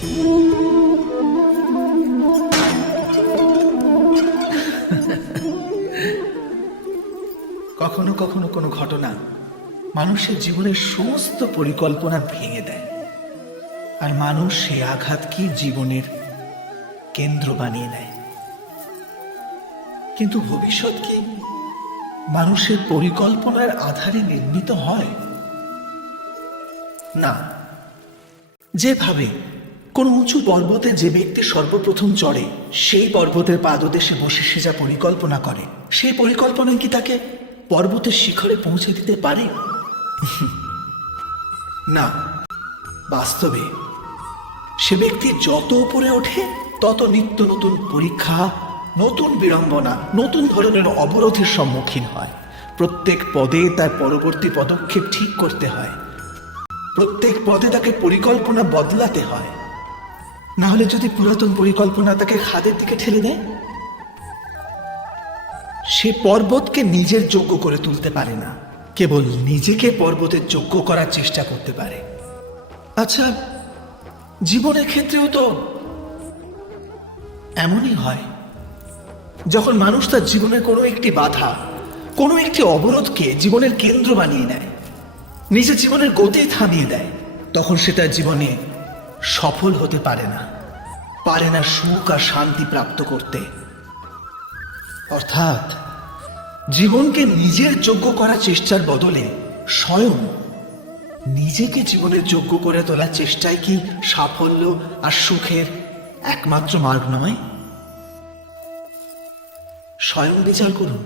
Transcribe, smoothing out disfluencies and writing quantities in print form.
কখনো কখনো কোনো ঘটনা মানুষের জীবনের সমস্ত পরিকল্পনা ভেঙে দেয়, আর মানুষ সেই আঘাতকে জীবনের কেন্দ্র বানিয়ে নেয়। কিন্তু ভবিষ্যৎ কি মানুষের পরিকল্পনার আধারে নির্মিত হয়? না। যেভাবে কোন উঁচু পর্বতে যে ব্যক্তি সর্বপ্রথম চড়ে, সেই পর্বতের পাদদেশে বসে সে যা পরিকল্পনা করে, সেই পরিকল্পনায় কি তাকে পর্বতের শিখরে পৌঁছে দিতে পারে? না। বাস্তবে সে ব্যক্তি যত উপরে ওঠে, তত নিত্য নতুন পরীক্ষা, নতুন বিড়ম্বনা, নতুন ধরনের অবরোধের সম্মুখীন হয়। প্রত্যেক পদে তার পরবর্তী পদক্ষেপ ঠিক করতে হয়। প্রত্যেক পদে তাকে পরিকল্পনা বদলাতে হয়। না হলে যদি পুরাতন পরিকল্পনা তাকে খাদের দিকে ঠেলে দেয়, সে পর্বতকে নিজের যোগ্য করে তুলতে পারে না, কেবল নিজেকে পর্বতের যোগ্য করার চেষ্টা করতে পারে। আচ্ছা, জীবনের ক্ষেত্রেও তো এমনই হয়। যখন মানুষ তার জীবনের কোনো একটি বাধা, কোনো একটি অবরোধকে জীবনের কেন্দ্র বানিয়ে নেয়, নিজের জীবনের গতি থামিয়ে দেয়, তখন সে তার জীবনে সফল হতে পারে না, সুখ আর শান্তি প্রাপ্ত করতে। অর্থাৎ জীবনকে নিজের যোগ্য করার চেষ্টার বদলে স্বয়ং নিজেকে জীবনের যোগ্য করে তোলার চেষ্টাই কি সাফল্য আর সুখের একমাত্র মার্গ নয়? স্বয়ং বিচার করুন।